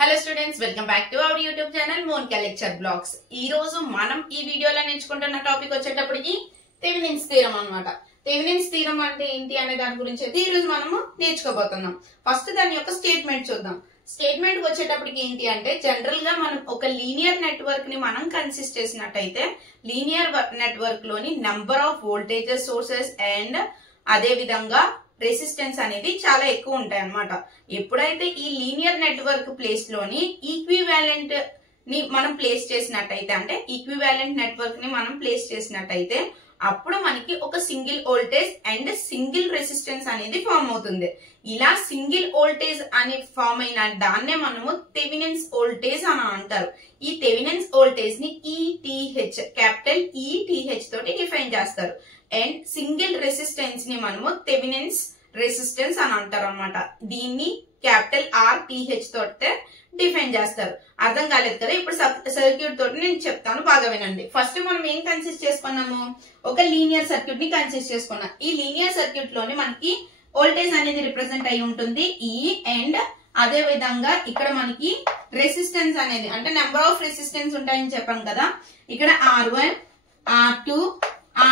Hello students, welcome back to our YouTube channel Monika lecture blogs. ఈ రోజు మనం ఈ వీడియోలో నేర్చుకుంటున్న టాపిక్ వచ్చేటప్పటికి థెవెనిన్స్ థీరం అన్నమాట. థెవెనిన్స్ థీరం అంటే ఏంటి అనే దాని గురించి అయితే ఈ రోజు మనము నేర్చుకోబోతున్నాం. ఫస్ట్ దాని యొక్క స్టేట్మెంట్ చూద్దాం. స్టేట్మెంట్ వచ్చేటప్పటికి ఏంటి అంటే, జనరల్ గా మనం ఒక లీనియర్ నెట్వర్క్ ని మనం కన్సిస్ట్ చేసినట్టయితే లీనియర్ నెట్వర్క్ లోని number of voltages sources and అదే విధంగా రెసిస్టెన్స్ అనేది చాలా ఎక్కువ ఉంటాయి అన్నమాట. ఎప్పుడైతే ఈ లీనియర్ నెట్వర్క్ ప్లేస్ లోని ఈక్వివాలెంట్ ని మనం ప్లేస్ చేసినట్టయితే, అంటే ఈక్వివాలెంట్ నెట్వర్క్ ని మనం ప్లేస్ చేసినట్టయితే అప్పుడు మనకి ఒక single voltage and single resistance అనేది ఫామ్ అవుతుంది. ఇలా సింగిల్ వోల్టేజ్ అని ఫామ్ అయిన దాన్నే మనము థెవెనిన్స్ వోల్టేజ్ అని అంటారు. ఈ థెవెనిన్స్ వోల్టేజ్ ని ఈటీహెచ్, క్యాపిటల్ ఈటీహెచ్ తోటి డిఫైన్ చేస్తారు. అండ్ సింగిల్ రెసిస్టెన్స్ ని మనము థెవెనిన్స్ రెసిస్టెన్స్ అని అంటారు అన్నమాట. దీన్ని క్యాపిటల్ ఆర్టీహెచ్ తోటి డిఫైన్ చేస్తారు. అర్థం కాలేదు కదా? ఇప్పుడు సర్క్యూట్ తోటి నేను చెప్తాను, బాగా వినండి. ఫస్ట్ మనం ఏం కన్సిస్ట్ చేసుకున్నాము? ఒక లీనియర్ సర్క్యూట్ ని కన్సిస్ట్ చేసుకున్నాం. ఈ లీనియర్ సర్క్యూట్ లోని మనకి వోల్టేజ్ అనేది రిప్రజెంట్ అయి ఉంటుంది ఈ, అండ్ అదే విధంగా ఇక్కడ మనకి రెసిస్టెన్స్ అనేది, అంటే నెంబర్ ఆఫ్ రెసిస్టెన్స్ ఉంటాయని చెప్పాం కదా. ఇక్కడ R1, R2,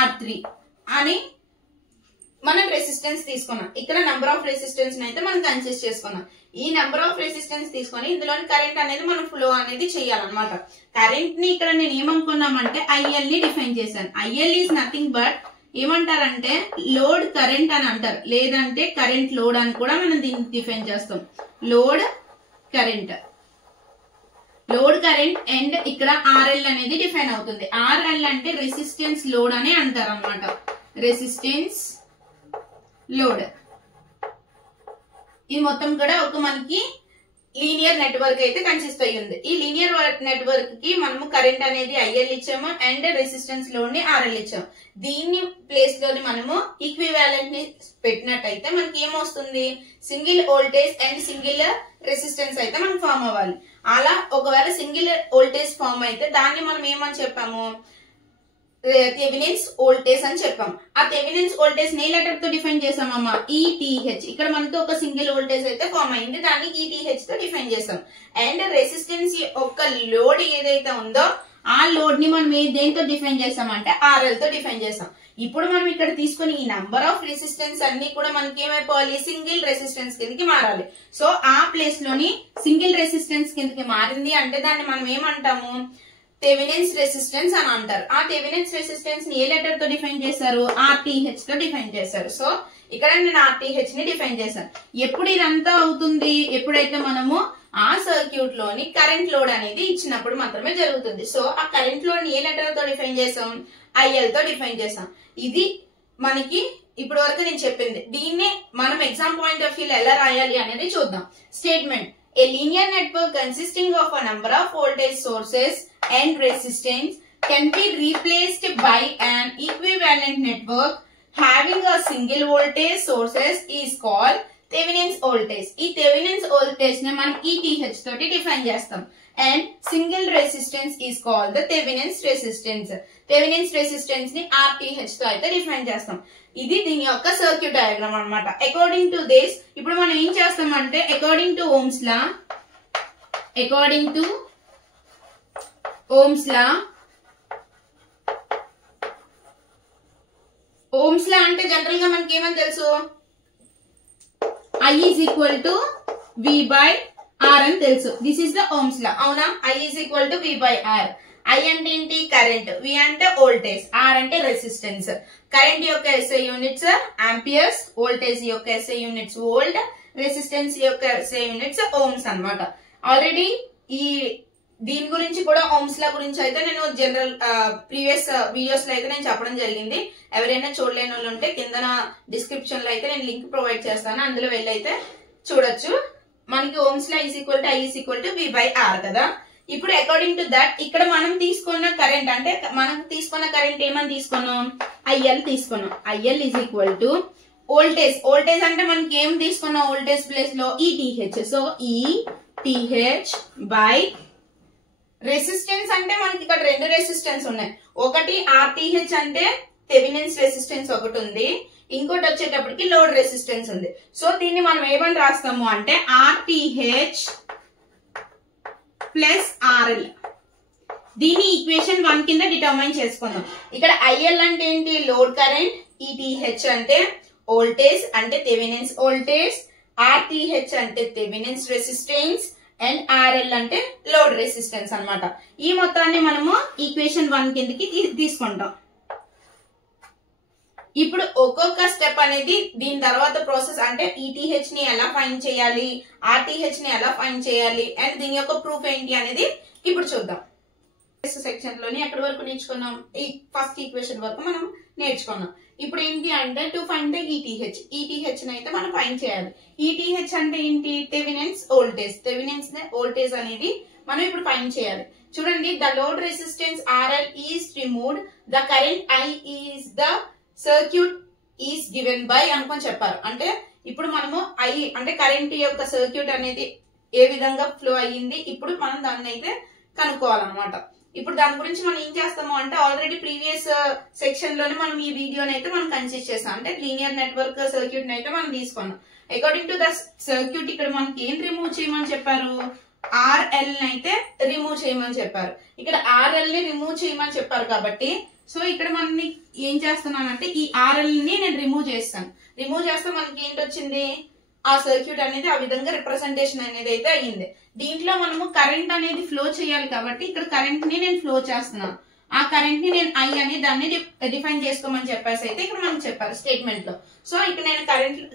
R3 అని మనం రెసిస్టెన్స్ తీసుకున్నాం. ఇక్కడ నెంబర్ ఆఫ్ రెసిస్టెన్స్ అయితే మనం కన్సిస్ట్ చేసుకున్నాం. ఈ నెంబర్ ఆఫ్ రెసిస్టెన్స్ తీసుకొని ఇందులోని కరెంట్ అనేది మనం ఫ్లో అనేది చేయాలన్నమాట. కరెంట్ ని ఇక్కడ నేను ఏమనుకున్నామంటే ఐఎల్ ని డిఫైన్ చేశాను. ఐఎల్ ఈజ్ నథింగ్ బట్ ఏమంటారంటే లోడ్ కరెంట్ అని అంటారు, లేదంటే కరెంట్ లోడ్ అని కూడా మనం దీన్ని డిఫైన్ చేస్తాం. Load current, load current and ఇక్కడ ఆర్ఎల్ అనేది డిఫైన్ అవుతుంది. ఆర్ఎల్ అంటే రెసిస్టెన్స్ లోడ్ అని అంటారు అన్నమాట. రెసిస్టెన్స్ లోడ్ ఇది మొత్తం కూడా ఒక మనకి లీనియర్ నెట్వర్క్ అయితే కన్సిస్ట్ అయ్యి ఉంది. ఈ లీనియర్ నెట్వర్క్ కి మనము కరెంట్ అనేది ఐఎల్ ఇచ్చాము అండ్ రెసిస్టెన్స్ లోడ్ ని ఆర్ఎల్ ఇచ్చాము. దీన్ని ప్లేస్ లోని మనము ఈక్వివాలెంట్ ని పెట్టినట్టయితే మనకి ఏమొస్తుంది? Single voltage and single resistance అయితే మనకు ఫామ్ అవ్వాలి. అలా ఒకవేళ సింగిల్ వోల్టేజ్ ఫామ్ అయితే దాన్ని మనం ఏమని చెప్పాము? థెవెనిన్స్ వోల్టేజ్ అని చెప్పాం. ఆ థెవెనిన్స్ వోల్టేజ్ నే లెటర్ తో డిఫైన్ చేసామమ్మా, ఈటీహెచ్. ఇక్కడ మనకి ఒక సింగిల్ వోల్టేజ్ అయితే ఫామ్ అయింది, దాన్ని ఈటీహెచ్ తో డిఫైన్ చేసాం. అండ్ రెసిస్టెన్స్ ఒక లోడ్ ఏదైతే ఉందో ఆ లోడ్ ని మనం దేంతో డిఫైన్ చేసామంటే ఆర్ఎల్ తో డిఫైన్ చేసాం. ఇప్పుడు మనం ఇక్కడ తీసుకుని ఈ నంబర్ ఆఫ్ రెసిస్టెన్స్ అన్ని కూడా మనకి ఏమైపోవాలి? సింగిల్ రెసిస్టెన్స్ కిందకి మారాలి. సో ఆ ప్లేస్ లోని సింగిల్ రెసిస్టెన్స్ కిందకి మారింది అంటే దాన్ని మనం ఏమంటాము? థెవెనిన్స్ రెసిస్టెన్స్ అని అంటారు. ఆ థెవెనిన్స్ రెసిస్టెన్స్ ని ఏ లెటర్ తో డిఫైన్ చేశారు? ఆర్టీహెచ్ తో డిఫైన్ చేశారు. సో ఇక్కడ నేను ఆర్టీహెచ్ ని డిఫైన్ చేశాను. ఎప్పుడు ఇదంతా అవుతుంది? ఎప్పుడైతే మనము ఆ సర్క్యూట్ లోని కరెంట్ లోడ్ అనేది ఇచ్చినప్పుడు మాత్రమే జరుగుతుంది. సో ఆ కరెంట్ లోడ్ ని ఏ లెటర్ తో డిఫైన్ చేసాం? ఐఎల్ తో డిఫైన్ చేసాం. ఇది మనకి ఇప్పుడు వరకు నేను చెప్పింది. దీన్ని మనం ఎగ్జామ్ పాయింట్ ఆఫ్ వ్యూ ఎలా రాయాలి అనేది చూద్దాం. Statement: A linear network consisting of a number of voltage sources and resistance can be replaced by an equivalent network having a single voltage sources is called Thevenin's voltage. ఈ Thevenin's voltage ని మనం ETH తోటి define చేస్తాం. And single resistance is called the Thevenin's resistance. Thevenin's resistance ని RTH తో అయితే define చేస్తాం. ఇది దీని యొక్క సర్క్యూట్ డయాగ్రామ్ అన్నమాట. అకార్డింగ్ టు దిస్ ఇప్పుడు మనం ఏం చేస్తామంటే అకార్డింగ్ టు ఓమ్స్ లా అంటే జనరల్ గా మనకి ఏమని తెలుసు? I is equal to V by R అని తెలుసు. This is the Ohm's law, అవునా? I is equal to V by R. I అంటే ఏంటి? కరెంట్. V అంటే వోల్టేజ్. R అంటే రెసిస్టెన్స్. కరెంట్ యొక్క SI యూనిట్స్ ఆంపియర్స్, వోల్టేజ్ యొక్క SI యూనిట్స్ వోల్ట్, రెసిస్టెన్స్ యొక్క SI యూనిట్స్ ఓమ్స్ అన్నమాట. ఆల్రెడీ ఈ దీని గురించి కూడా ఓమ్స్ లా గురించి అయితే నేను జనరల్ ప్రీవియస్ వీడియోస్ లో అయితే నేను చెప్పడం జరిగింది. ఎవరైనా చూడలేని వాళ్ళు ఉంటే కింద డిస్క్రిప్షన్ లో అయితే నేను లింక్ ప్రొవైడ్ చేస్తాను, అందులో వెళ్ళి అయితే చూడొచ్చు. మనకి Ohm's law is equal to I is equal to V by R కదా. ఇప్పుడు అకార్డింగ్ టు దట్ ఇక్కడ మనం తీసుకున్న కరెంట్, అంటే మనం తీసుకున్న కరెంట్ ఏమని తీసుకున్నాం? ఐఎల్ తీసుకున్నాం. IL is equal to voltage. Voltage అంటే మనకి ఏం తీసుకున్నాం? వోల్టేజ్ ప్లేస్ లో ETH. So ETH by resistance అంటే మనకి ఇక్కడ రెండు రెసిస్టెన్స్ ఉన్నాయి. ఒకటి ఆర్టీహెచ్ అంటే థెవెనిన్స్ రెసిస్టెన్స్ ఒకటి ఉంది, ఇంకోటి వచ్చేటప్పటికి లోడ్ రెసిస్టెన్స్ ఉంది. సో దీన్ని మనం ఏమని రాస్తాము అంటే ఆర్టీహెచ్ ప్లస్ RL. దీన్ని ఈక్వేషన్ 1 కింద డిటర్మైన్ చేసుకుందాం. ఇక్కడ IL అంటే ఏంటి? Load current. ETH అంటే వోల్టేజ్ అంటే థెవెనిన్స్ వోల్టేజ్. RTH అంటే థెవెనిన్స్ రెసిస్టెన్స్ అండ్ RL అంటే లోడ్ రెసిస్టెన్స్ అన్నమాట. ఈ మొత్తాన్ని మనము ఈక్వేషన్ 1 కిందకి తీసుకుంటాం. ఇప్పుడు ఒక్కొక్క స్టెప్ అనేది దీని తర్వాత ప్రాసెస్ అంటే ETH ని ఎలా ఫైండ్ చేయాలి, RTH ని ఎలా ఫైండ్ చేయాలి అండ్ దీని యొక్క ప్రూఫ్ ఏంటి అనేది ఇప్పుడు చూద్దాం. సెక్షన్ లోని ఎక్కడి వరకు నేర్చుకున్నాం? ఈ ఫస్ట్ ఈక్వేషన్ వరకు మనం నేర్చుకున్నాం. ఇప్పుడు ఏంటి అంటే టు ఫైండ్ ద ETH ని అయితే మనం ఫైండ్ చేయాలి. ETH అంటే ఏంటి? Thevenin's voltage. థెవెనిన్స్ వోల్టేజ్ అనేది మనం ఇప్పుడు ఫైండ్ చేయాలి. చూడండి, the load resistance RL is removed, the current I is the circuit is given by అనుకొని చెప్పారు. అంటే ఇప్పుడు మనము I అంటే కరెంట్ యొక్క సర్క్యూట్ అనేది ఏ విధంగా ఫ్లో అయ్యింది, ఇప్పుడు మనం దాన్ని అయితే కనుక్కోవాలన్నమాట. ఇప్పుడు దాని గురించి మనం ఏం చేస్తాము అంటే ఆల్రెడీ ప్రీవియస్ సెక్షన్ లోనే మనం ఈ వీడియోని అయితే మనం కన్సిడర్ చేసాం. అంటే లీనియర్ నెట్వర్క్ సర్క్యూట్ ని అయితే మనం తీసుకున్నాం. అకార్డింగ్ టు ద సర్క్యూట్ ఇక్కడ మనకి ఏం రిమూవ్ చేయమని చెప్పారు? RL ని అయితే రిమూవ్ చేయమని చెప్పారు. ఇక్కడ RL ని రిమూవ్ చేయమని చెప్పారు కాబట్టి సో ఇక్కడ మనని ఏం చేస్తున్నానంటే ఈ RL ని నేను రిమూవ్ చేస్తాను. రిమూవ్ చేస్తే మనకి ఏంటి వచ్చింది? ఆ సర్క్యూట్ అనేది ఆ విధంగా రిప్రజెంటేషన్ అనేది అయితే అయ్యింది. దీంట్లో మనము కరెంట్ అనేది ఫ్లో చేయాలి కాబట్టి ఇక్కడ కరెంట్ ని నేను ఫ్లో చేస్తున్నాను. ఆ కరెంట్ ని నేను I అని దాన్ని డిఫైన్ చేసుకోమని చెప్పేసి అయితే ఇక్కడ మనకు చెప్పారు స్టేట్మెంట్ లో. సో ఇక్కడ నేను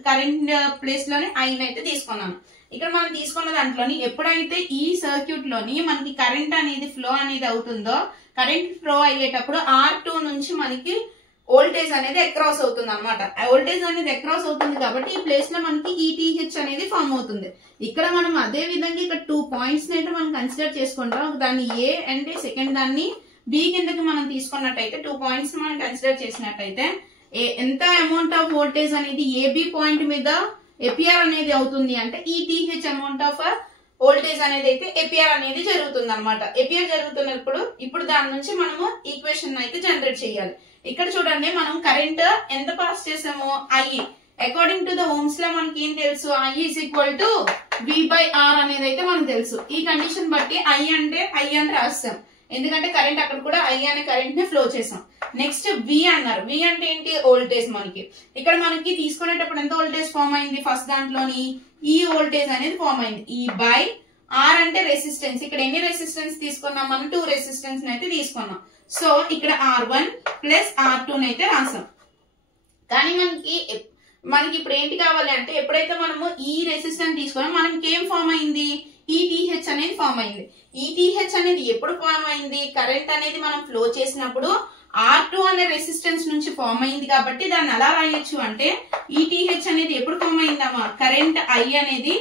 కరెంట్ ప్లేస్ లోనే I ని అయితే తీసుకున్నాను. ఇక్కడ మనం తీసుకున్న దాంట్లోని ఎప్పుడైతే ఈ సర్క్యూట్ లోని మనకి కరెంట్ అనేది ఫ్లో అనేది అవుతుందో, కరెంట్ ఫ్లో అయ్యేటప్పుడు R2 నుంచి మనకి వోల్టేజ్ అనేది అక్రాస్ అవుతుంది అనమాట. వోల్టేజ్ అనేది అక్రాస్ అవుతుంది కాబట్టి ఈ ప్లేస్ లో మనకి ETH అనేది ఫామ్ అవుతుంది. ఇక్కడ మనం అదే విధంగా ఇక్కడ 2 పాయింట్స్ అయితే మనం కన్సిడర్ చేసుకుంటాం. దాన్ని A అండ్ సెకండ్ దాన్ని B కిందకి మనం తీసుకున్నట్టయితే 2 పాయింట్స్ మనం కన్సిడర్ చేసినట్టయితే ఎంత అమౌంట్ ఆఫ్ వోల్టేజ్ అనేది AB పాయింట్ మీద ఎపిఆర్ అనేది అవుతుంది అంటే ETH అమౌంట్ ఆఫ్ వోల్టేజ్ అనేది అయితే ఎపిఆర్ అనేది జరుగుతుంది అనమాట. ఎపిఆర్ జరుగుతున్నప్పుడు ఇప్పుడు దాని నుంచి మనము ఈక్వేషన్ అయితే జనరేట్ చేయాలి. ఇక్కడ చూడండి, మనం కరెంట్ ఎంత పాస్ చేసామో I according to the Ohm's లో మనకి ఏం తెలుసు? I is equal to V/R అనేది అయితే మనకు తెలుసు. ఈ కండిషన్ బట్టి I అంటే I అని రాస్తాం, ఎందుకంటే కరెంట్ అక్కడ కూడా I అనే కరెంట్ ని ఫ్లో చేసాం. నెక్స్ట్ V అన్నారు. V అంటే ఏంటి? వోల్టేజ్. మనకి ఇక్కడ మనకి తీసుకునేటప్పుడు ఎంత వోల్టేజ్ ఫామ్ అయింది? ఫస్ట్ దాంట్లోని ఈ వోల్టేజ్ అనేది ఫామ్ అయింది. ఈ బై R అంటే రెసిస్టెన్స్. ఇక్కడ ఎన్ని రెసిస్టెన్స్ తీసుకున్నాం? మనం 2 రెసిస్టెన్స్ అయితే తీసుకున్నాం. సో ఇక్కడ R1 ప్లస్ R2 అయితే రాసాం. కానీ మనకి ఇప్పుడు ఏంటి కావాలి అంటే ఎప్పుడైతే మనము ఈ రెసిస్టెన్స్ తీసుకున్నాం మనకి ఏం ఫామ్ అయింది? ETH అనేది ఫామ్ అయింది. ETH అనేది ఎప్పుడు ఫామ్ అయింది? కరెంట్ అనేది మనం ఫ్లో చేసినప్పుడు R2 అనే రెసిస్టెన్స్ నుంచి ఫామ్ అయింది కాబట్టి దాన్ని ఎలా రాయొచ్చు అంటే ETH అనేది ఎప్పుడు ఫామ్ అయిందమ్మా? కరెంట్ I అనేది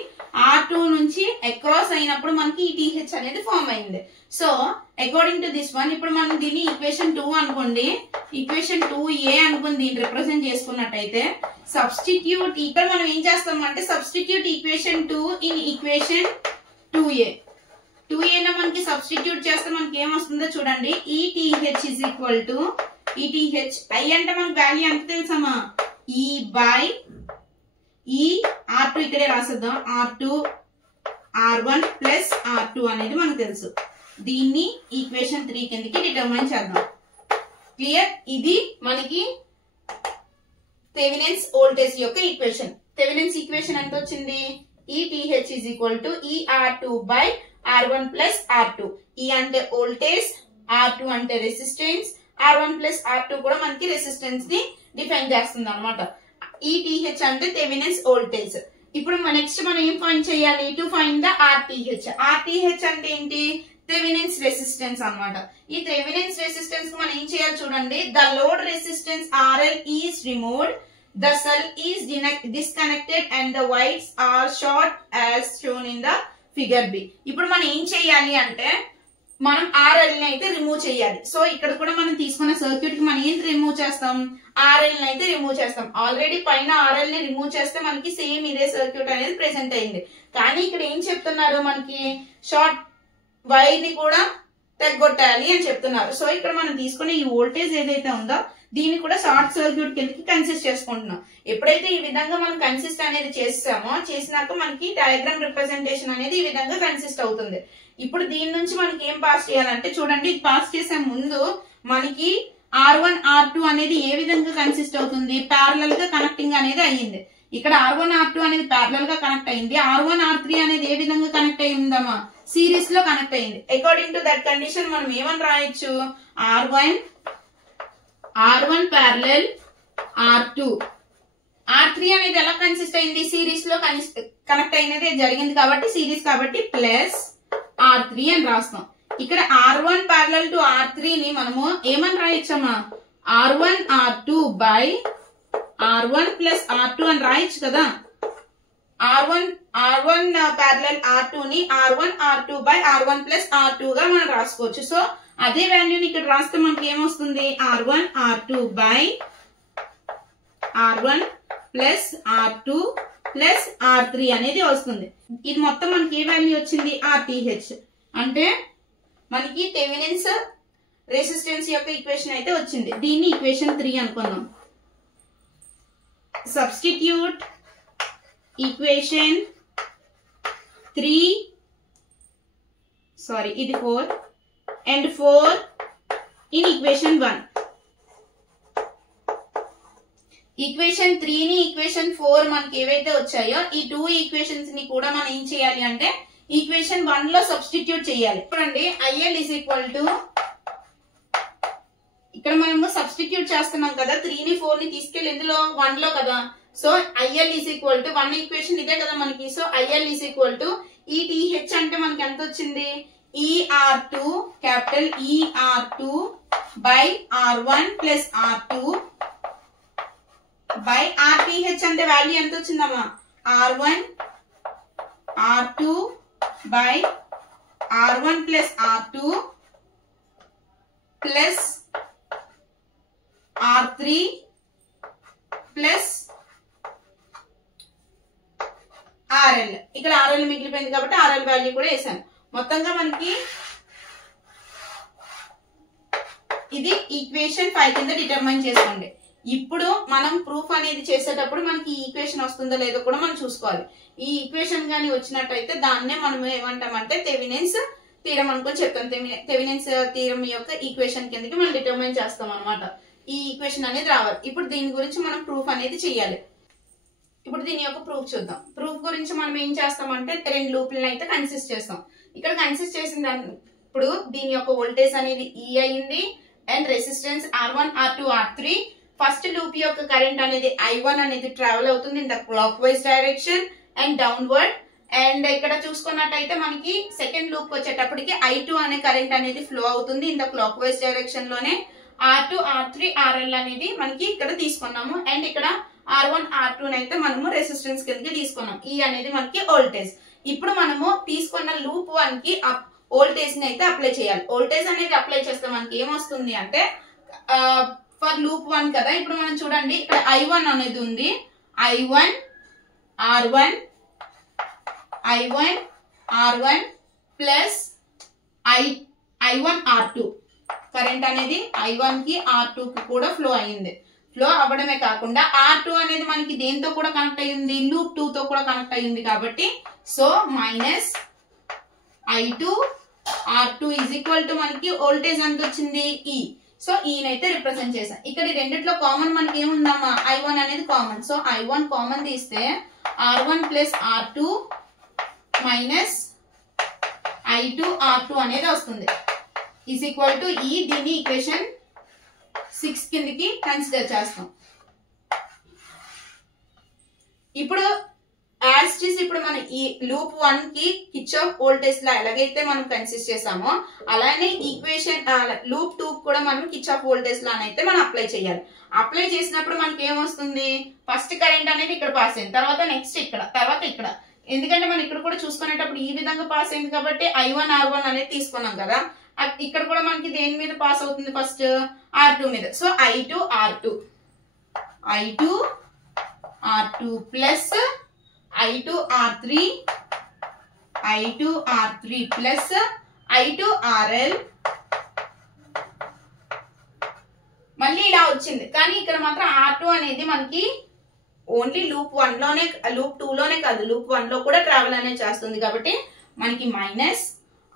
R2 నుంచి అక్రాస్ అయినప్పుడు మనకి ETH అనేది ఫామ్ అయింది. So according to this one ఇప్పుడు మనం దీన్ని ఈక్వేషన్ 2 అనుకోండి, ఈక్వేషన్ 2A అనుకుని దీన్ని రిప్రజెంట్ చేసుకున్నట్టయితే సబ్స్టిట్యూట్ ఇక్కడ మనం ఏం చేస్తాం అంటే substitute equation 2 in equation 2A. 2A లో మనకి సబ్స్టిట్యూట్ చేస్తే మనకి ఏం వస్తుందో చూడండి. ETH is equal to ETH I అంటే మనకి వాల్యూ ఎంత తెలుసమ్మా? E బై ఈ R2 ఇక్కడే రాసేద్దాం. R2 R1 ప్లస్ R2 అనేది మనకు తెలుసు. దీన్ని ఈక్వేషన్ 3 కిందకి డిటర్మైన్ చేద్దాం. క్లియర్? ఇది మనకి థెవెనిన్స్ వోల్టేజ్ యొక్క ఈక్వేషన్. థెవెనిన్స్ ఈక్వేషన్ ఎంత వచ్చింది? ETH is equal to ER2 by R1 plus R2. E అంటే వోల్టేజ్, R2 అంటే రెసిస్టెన్స్, R1 ప్లస్ R2 కూడా మనకి రెసిస్టెన్స్ ని డిఫైన్ చేస్తుంది అనమాట. ETH అంటే థెవెనిన్స్ వోల్టేజ్. ఇప్పుడు నెక్స్ట్ మనం ఏం ఫైండ్ చేయాలి? To find the RTH. RTH అంటే ఏంటి? థెవెనిన్స్ రెసిస్టెన్స్ అన్నమాట. ఈ థెవెనిన్స్ రెసిస్టెన్స్ కు మనం ఏం చేయాలి చూడండి. The load resistance RL is removed, the cell is disconnected and the wires are short as shown in the figure B. ఇప్పుడు మనం ఏం చేయాలి అంటే మనం RL ని అయితే రిమూవ్ చేయాలి. సో ఇక్కడ కూడా మనం తీసుకున్న సర్క్యూట్ కి మనం ఏం రిమూవ్ చేస్తాం? RL ని అయితే రిమూవ్ చేస్తాం. ఆల్రెడీ పైన RL ని రిమూవ్ చేస్తే మనకి సేమ్ ఇదే సర్క్యూట్ అనేది ప్రెసెంట్ అయింది. కానీ ఇక్కడ ఏం చెప్తున్నారు? మనకి షార్ట్ వైర్ ని కూడా తగ్గొట్టాలి అని చెప్తున్నారు. సో ఇక్కడ మనం తీసుకునే ఈ వోల్టేజ్ ఏదైతే ఉందో దీన్ని కూడా షార్ట్ సర్క్యూట్ కిందకి కన్సిస్ట్ చేసుకుంటున్నాం. ఎప్పుడైతే ఈ విధంగా మనం కన్సిస్ట్ అనేది చేసినాక మనకి డయాగ్రామ్ రిప్రజెంటేషన్ అనేది ఈ విధంగా కన్సిస్ట్ అవుతుంది. ఇప్పుడు దీని నుంచి మనకి ఏం పాస్ చేయాలంటే చూడండి, ఇది పాస్ చేసే ముందు మనకి R1 R2 అనేది ఏ విధంగా కన్సిస్ట్ అవుతుంది, ప్యారలల్ గా కనెక్టింగ్ అనేది అయ్యింది. ఇక్కడ R1 R2 అనేది ప్యారలల్ గా కనెక్ట్ అయింది. R1 R3 అనేది ఏ విధంగా కనెక్ట్ అయ్యిందమ్మా, సిరీస్ లో కనెక్ట్ అయింది. అకార్డింగ్ టు దట్ కండిషన్ మనం ఏమని రాయొచ్చు, R1 ప్యారలల్ R2. R3 అనేది ఎలా కన్సిస్ట్ అయింది, సిరీస్ లో కనెక్ట్ అయినది జరిగింది కాబట్టి సిరీస్ కాబట్టి ప్లస్ R3 అని రాస్తాం. ఇక్కడ R1 ప్యారలల్ టు R3 ని మనము ఏమని రాయొచ్చమ్మా, R1 R2 by R1 plus R2 అని రాయొచ్చు కదా. R1 ప్యారలల్ R2 ని R1 R2 by R1 plus R2 గా మనం రాసుకోవచ్చు. సో అదే వాల్యూని ఇక్కడ రాస్తే మనకి ఏమొస్తుంది, R1 R2 by R1 plus R2 plus R3 అనేది వస్తుంది. ఇది మొత్తం మనకి ఏ వాల్యూ వచ్చింది, RTH. అంటే మనకి థెవెనిన్స్ రెసిస్టెన్స్ యొక్క ఈక్వేషన్ అయితే వచ్చింది. దీన్ని ఈక్వేషన్ 3 అనుకున్నాం. సబ్స్టిట్యూట్ ఈక్వేషన్ 3, సారీ ఇది 4 and 4 in equation 1. ఈక్వేషన్ 3 ని ఈక్వేషన్ 4 మనకి ఏవైతే వచ్చాయో ఈ 2 ఈక్వేషన్స్ ని కూడా మనం ఏం చేయాలి అంటే ఈక్వేషన్ 1 లో సబ్స్టిట్యూట్ చేయాలి. చూడండి, IL ఈజ్ ఈక్వల్ టు, ఇక్కడ మనము సబ్స్టిట్యూట్ చేస్తున్నాం కదా, 3 ని 4 ని తీసుకెళ్లి ఇందులో 1 లో కదా. So IL is equal to 1 equation ఇదే కదా మనకి. So IL is equal to ఈ TH అంటే మనకి ఎంత వచ్చింది, ER2 capital ER2 by R1 plus R2 by RTH అంటే వాల్యూ ఎంత వచ్చిందమ్మా, R1 R2 by R1 plus R2 plus R3 plus RL. ఇక్కడ RL మిగిలిపోయింది కాబట్టి RL వాల్యూ కూడా వేసాను. మొత్తంగా మనకి ఇది ఈక్వేషన్ 5 కింద డిటర్మైన్ చేసుకోండి. ఇప్పుడు మనం ప్రూఫ్ అనేది చేసేటప్పుడు మనకి ఈ ఈక్వేషన్ వస్తుందో లేదో కూడా మనం చూసుకోవాలి. ఈ ఈక్వేషన్ గానీ వచ్చినట్టయితే దాన్నే మనం ఏమంటామంటే థెవెనిన్స్ థీరం అనుకొని చెప్తాం. థెవెనిన్స్ థీరం యొక్క ఈక్వేషన్ కిందకి మనం డిటర్మైన్ చేస్తాం అనమాట. ఈ ఈక్వేషన్ అనేది రావాలి. ఇప్పుడు దీని గురించి మనం ప్రూఫ్ అనేది చెయ్యాలి. ఇప్పుడు దీని యొక్క ప్రూఫ్ చూద్దాం. ప్రూఫ్ గురించి మనం ఏం చేస్తామంటే 2 లూప్లను అయితే కన్సిస్ట్ చేస్తాం. ఇక్కడ కన్సిస్ట్ చేసిన ఇప్పుడు దీని యొక్క వోల్టేజ్ అనేది E అయింది and resistance R1 R2 R3. First loop యొక్క కరెంట్ అనేది I1 అనేది ట్రావెల్ అవుతుంది in the clock wise direction and downward. And ఇక్కడ చూసుకున్నట్టయితే మనకి సెకండ్ లూప్ వచ్చేటప్పటికి I2 అనే కరెంట్ అనేది ఫ్లో అవుతుంది in the clock wise direction లోనే. R2 R3 RL అనేది మనకి ఇక్కడ తీసుకున్నాము అండ్ ఇక్కడ R1 R2 అయితే మనము రెసిస్టెన్స్ కిందకి తీసుకున్నాం. ఈ అనేది మనకి వోల్టేజ్. ఇప్పుడు మనము తీసుకున్న లూప్ 1 కి వోల్టేజ్ ని అయితే అప్లై చేయాలి. వోల్టేజ్ అనేది అప్లై చేస్తే మనకి ఏమొస్తుంది అంటే ఫర్ లూప్ 1 కదా. ఇప్పుడు మనం చూడండి, ఇక్కడ I1 అనేది ఉంది. I1 R1 plus I1 R2 current అనేది I1 కి R2 కి కూడా ఫ్లో అయ్యింది. ఫ్లో అవ్వడమే కాకుండా R2 అనేది మనకి దేంతో కూడా కనెక్ట్ అయ్యింది, లూప్ 2 తో కూడా కనెక్ట్ అయ్యింది కాబట్టి so minus I2 R2 is equal to మనకి వోల్టేజ్ ఎంత వచ్చింది E. సో ఈయనైతే రిప్రజెంట్ చేసాం. ఇక్కడ రెండిట్లో కామన్ మనకి ఏముందమ్మా, I1 అనేది కామన్. సో I1 కామన్ తీస్తే R1 plus R2 minus I2 R2 అనేది వస్తుంది ఈజ్ ఈక్వల్ టు ఈ. దీన్ని ఈక్వేషన్ 6 కిందకి కన్సిడర్ చేస్తాం. ఇప్పుడు ఇప్పుడు మన ఈ లూప్ 1 కి కిర్చాఫ్ వోల్టేజ్ లా ఎలాగైతే మనం కన్సిస్ట్ చేసామో అలానే ఈక్వేషన్ లూప్ 2 కూడా మనం కిర్చాఫ్ వోల్టేజ్ లా అయితే మనం అప్లై చేయాలి. అప్లై చేసినప్పుడు మనకి ఏమొస్తుంది, ఫస్ట్ కరెంట్ అనేది ఇక్కడ పాస్ అయింది, తర్వాత నెక్స్ట్ ఇక్కడ, తర్వాత ఇక్కడ. ఎందుకంటే మనం ఇక్కడ కూడా చూసుకునేటప్పుడు ఈ విధంగా పాస్ అయింది కాబట్టి I1 R1 అనేది తీసుకున్నాం కదా. ఇక్కడ కూడా మనకి దేని మీద పాస్ అవుతుంది, ఫస్ట్ R2 మీద. So I2 R2 plus I2 R3 plus I2 RL మళ్ళీ ఇలా వచ్చింది. కానీ ఇక్కడ మాత్రం R2 అనేది మనకి ఓన్లీ లూప్ 1 లోనే, లూప్ 2 లోనే కాదు, లూప్ 1 లో కూడా ట్రావెల్ అనేది చేస్తుంది. కాబట్టి మనకి minus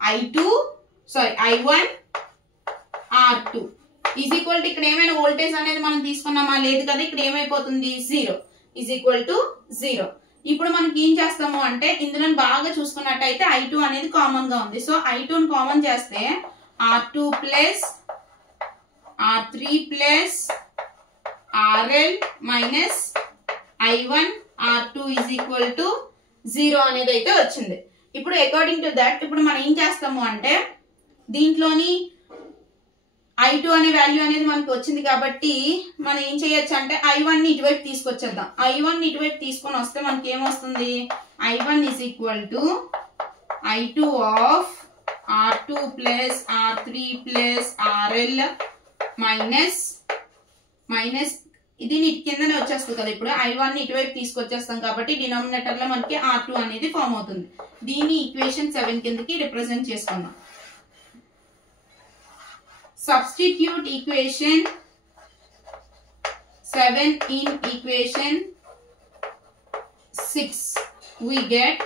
I1 R2 is equal to, ఇక్కడ ఏమైనా వోల్టేజ్ అనేది మనం తీసుకున్నామా, లేదు కదా, ఇక్కడ ఏమైపోతుంది 0 ఈజ్ ఈక్వల్ టు 0. ఇప్పుడు మనకి ఏం చేస్తాము అంటే ఇందులో బాగా చూసుకున్నట్టయితే I2 అనేది కామన్ గా ఉంది. సో I2 కామన్ చేస్తే R2 plus R3 plus RL minus I1 R2 is equal to 0 అనేది అయితే వచ్చింది. ఇప్పుడు అకార్డింగ్ టు దట్ ఇప్పుడు మనం ఏం చేస్తాము అంటే దీంట్లోని I2 అనే వాల్యూ అనేది మనకు వచ్చింది కాబట్టి మనం ఏం చేయొచ్చు అంటే I1 ని ఇటువైపు తీసుకొచ్చేద్దాం. I1 ని ఇటువైపు తీసుకొని వస్తే మనకి ఏమొస్తుంది, I1 is equal to I2 of R2 plus R3 plus RL minus ఇది కిందనే వచ్చేస్తుంది కదా. ఇప్పుడు I1 ని ఇటువైపు తీసుకొచ్చేస్తాం కాబట్టి డినామినేటర్ లో మనకి R2 అనేది ఫామ్ అవుతుంది. దీన్ని ఈక్వేషన్ 7 కిందకి రిప్రజెంట్ చేసుకుందాం. Substitute equation 7 in equation 6 we get,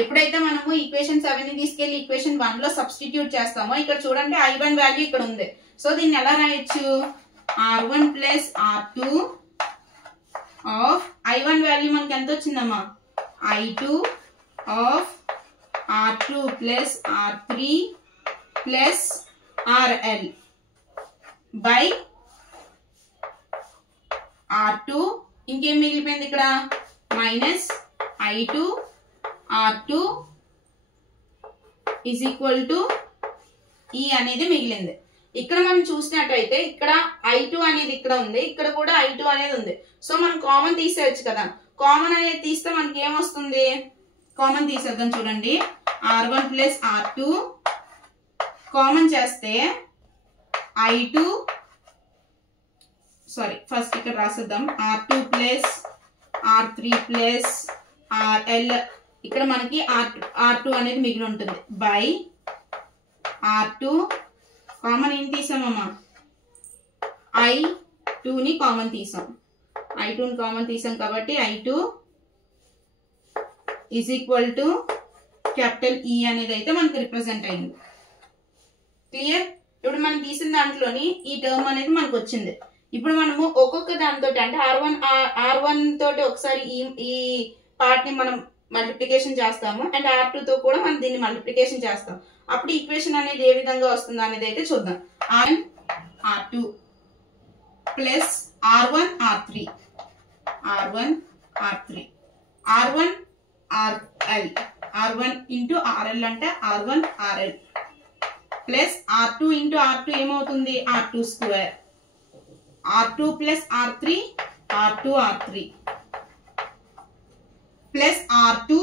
ఎప్పుడైతే మనము ఈక్వేషన్ 7 ని తీసుకెళ్లి ఈక్వేషన్ 1 లో సబ్స్టిట్యూట్ చేస్తామో ఇక్కడ చూడండి I1 వాల్యూ ఇక్కడ ఉంది. సో దీన్ని ఎలా రాయొచ్చు, R1 plus R2 of I1 value మనకి ఎంత వచ్చిందమ్మా, I2 of R2 plus R3 plus RL by R2, ఇంకేం మిగిలిపోయింది ఇక్కడ minus I2 R2 is equal to E అనేది మిగిలింది. ఇక్కడ మనం చూసినట్టయితే ఇక్కడ I2 అనేది ఇక్కడ ఉంది, ఇక్కడ కూడా I2 అనేది ఉంది. సో మనం కామన్ తీసేయచ్చు కదా. కామన్ అనేది తీస్తే మనకి ఏమొస్తుంది, కామన్ తీసేద్దాం. చూడండి R1 ప్లస్ R2 కామన్ చేస్తే I2 ఫస్ట్ ఇక్కడ రాసేద్దాం, R2 plus R3 plus RL, ఇక్కడ మనకి R2 అనేది మిగిలి ఉంటుంది బై R2 కామన్ ఏం తీసామమ్మా, I2 ని కామన్ తీసాం. I2 ని కామన్ తీసాం కాబట్టి I2 is equal to capital E అనేది అయితే మనకి రిప్రజెంట్ అయింది. క్లియర్. ఇప్పుడు మనం తీసిన దాంట్లోని ఈ టర్మ్ అనేది మనకు వచ్చింది. ఇప్పుడు మనము ఒక్కొక్క దాంతో అంటే R1 తోటి ఒకసారి ఈ పార్ట్ ని మనం మల్టిప్లికేషన్ చేస్తాము అండ్ R2 తో కూడా మనం దీన్ని మల్టిప్లికేషన్ చేస్తాం. అప్పుడు ఈక్వేషన్ అనేది ఏ విధంగా వస్తుంది అనేది అయితే చూద్దాం. R2 plus R1 R3 R1 RL R1 into RL అంటే R1 RL plus R2 into R2 ఏమవుతుంది, R2 square, R2 plus R3 R3 plus R2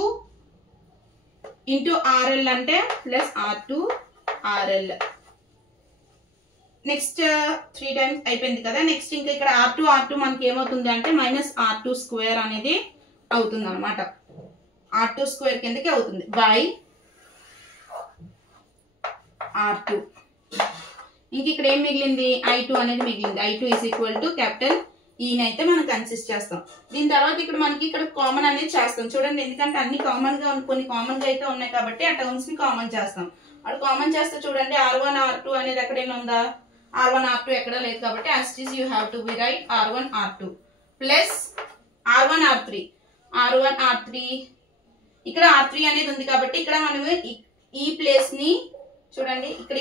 into RL అంటే plus R2 RL. Next 3 times అయిపోయింది కదా. నెక్స్ట్ ఇంకా ఇక్కడ R2 మనకి ఏమవుతుంది అంటే మైనస్ R2 స్క్వేర్ అనేది అవుతుంది అనమాట. R2 స్క్వేర్ కిందకి అవుతుంది బై R2. ఇంక ఇక్కడ ఏం మిగిలింది, I2 అనేది మిగిలింది. I2 is equal to capital E ని అయితే మనం కన్సిస్ట్ చేస్తాం. దీని తర్వాత ఇక్కడ మనకి ఇక్కడ కామన్ అనేది చేస్తాం. చూడండి ఎందుకంటే అన్ని కామన్ గా కొన్ని కామన్ గా అయితే ఉన్నాయి కాబట్టి ఆ టర్మ్స్ ని కామన్ చేస్తాం. అక్కడ కామన్ చేస్తే చూడండి R1 R2 అనేది ఎక్కడైనా ఉందా, R1 R2 ఎక్కడ లేదు కాబట్టి as it is you have to be write R1 R2 plus R1 R3 ఇక్కడ R3 అనేది ఉంది కాబట్టి ఇక్కడ మనము ఈ ప్లేస్ ని చూడండి, ఇక్కడ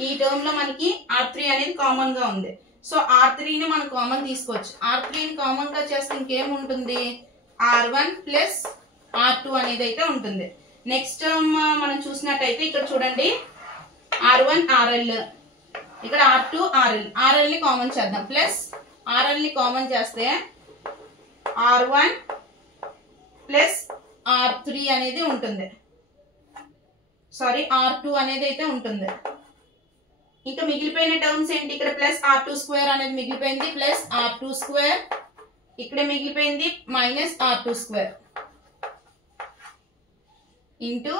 ఈ టర్మ్ లో మనకి R3 అనేది కామన్ గా ఉంది. సో R3 ని మనం కామన్ తీసుకోవచ్చు. R3 ని కామన్ గా చేస్తే ఇంకేం ఉంటుంది, R1 ప్లస్ R2 అనేది అయితే ఉంటుంది. నెక్స్ట్ టర్మ్ మనం చూసినట్టయితే ఇక్కడ చూడండి R1 RL, ఇక్కడ R2 RL ని కామన్ చేద్దాం. ప్లస్ RL ని కామన్ చేస్తే R1 ప్లస్ R3 అనేది ఉంటుంది, R2 అనేది అయితే ఉంటుంది. ఇంకా మిగిలిపోయిన టర్మ్స్ ఏంటి, ఇక్కడ ప్లస్ R2 స్క్వేర్ అనేది మిగిలిపోయింది, ప్లస్ R2 స్క్వేర్ ఇక్కడ మిగిలిపోయింది minus R2 square into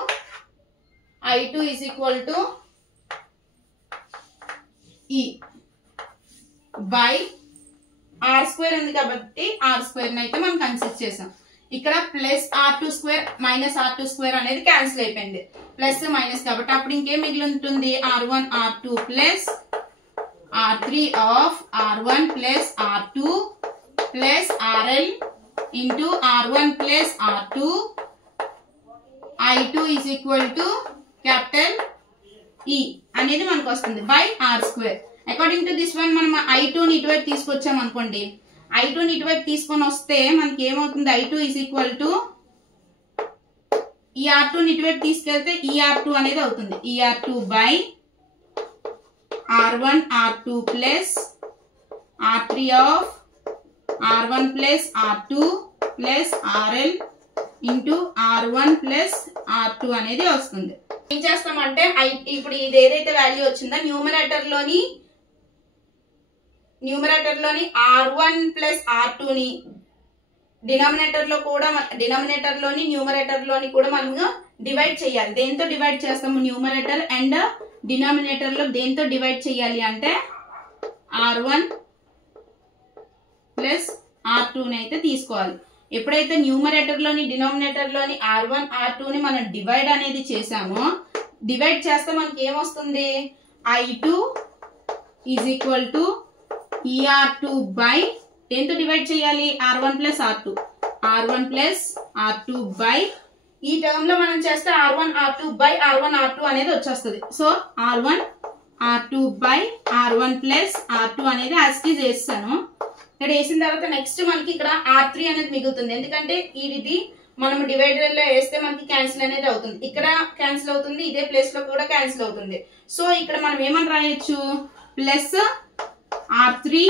I2 is equal to E. By R square ఉంది కాబట్టి ఆర్ స్క్వేర్ అయితే మనం కన్సిడర్ చేసాం. ఇక్కడ plus R2 square minus R2 square అనేది క్యాన్సిల్ అయిపోయింది, ప్లస్ మైనస్ కాబట్టి అప్పుడు ఇంకేం మిగిలి ఉంటుంది, R1 R2 plus R3 of R1 plus R2 plus RL into R1 plus R2 I2 is equal to capital E అనేది మనకు వస్తుంది by R square. According to this one మనం I2 ని ఇటువైపు తీసుకొచ్చాం అనుకోండి, I2 ని ఇటువైపు తీసుకొని వస్తే మనకి ఏమవుతుంది, I2 ఈజ్ ఈక్వల్ టు ఈ R2 ని ఇటువైపు తీసుకెళ్తే ER2 అనేది అవుతుంది, ER2 by R1 R2 plus R3 of R1 plus R2 plus RL into R1 plus R2 అనేది వస్తుంది. ఏం చేస్తామంటే ఇప్పుడు ఇది ఏదైతే వాల్యూ వచ్చిందో న్యూమరేటర్ లోని R1 ప్లస్ R2 ని న్యూమరేటర్ లోని కూడా మనము డివైడ్ చేయాలి. దేంతో డివైడ్ చేస్తాము, న్యూమరేటర్ అండ్ డినామినేటర్ లో దేంతో డివైడ్ చేయాలి అంటే R1 ప్లస్ R2 ని అయితే తీసుకోవాలి. ఎప్పుడైతే న్యూమరేటర్ లోని డినామినేటర్ లోని R1 R2 ని మనం డివైడ్ అనేది చేసామో, డివైడ్ చేస్తే మనకి ఏమొస్తుంది, I2 is equal to ER2 by దేంతో డివైడ్ చేయాలి, R1 ప్లస్ R2 బై ఈ టర్మ్ లో మనం చేస్తే R1 R2 by R1 R2 అనేది వచ్చేస్తుంది. So R1 R2 by R1 plus R2 అనేది యాజ్ ఇట్ ఈజ్ వేస్తాను. ఇక్కడ వేసిన తర్వాత నెక్స్ట్ మనకి ఇక్కడ R3 అనేది మిగులుతుంది, ఎందుకంటే ఇది మనం డివైడర్ లో వేస్తే మనకి క్యాన్సిల్ అనేది అవుతుంది, ఇక్కడ క్యాన్సిల్ అవుతుంది, ఇదే ప్లేస్ లో కూడా క్యాన్సిల్ అవుతుంది. సో ఇక్కడ మనం ఏమని రాయొచ్చు, ప్లస్ R3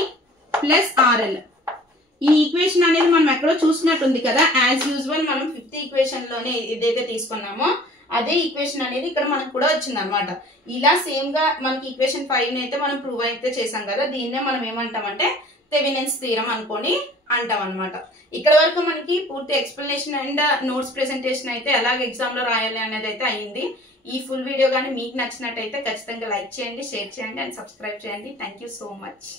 ప్లస్ RL. ఈ ఈక్వేషన్ అనేది మనం ఎక్కడో చూసినట్టుంది కదా, యాజ్ యూజువల్ మనం 5th ఈక్వేషన్ లోనే ఏదైతే తీసుకున్నామో అదే ఈక్వేషన్ అనేది ఇక్కడ మనకు కూడా వచ్చింది అనమాట. ఇలా సేమ్ గా మనకి ఈక్వేషన్ 5 అయితే మనం ప్రూవ్ అయితే చేసాం కదా, దీన్నే మనం ఏమంటామంటే థెవెనిన్స్ థీరం అనుకొని అంటాం అనమాట. ఇక్కడ వరకు మనకి పూర్తి ఎక్స్ప్లెనేషన్ అండ్ నోట్స్ ప్రెజెంటేషన్ అయితే ఎలాగ ఎగ్జామ్ లో రాయాలి అనేది అయితే అయింది. ఈ ఫుల్ వీడియో కానీ మీకు నచ్చినట్టయితే ఖచ్చితంగా లైక్ చేయండి, షేర్ చేయండి అండ్ సబ్స్క్రైబ్ చేయండి. Thank you so much.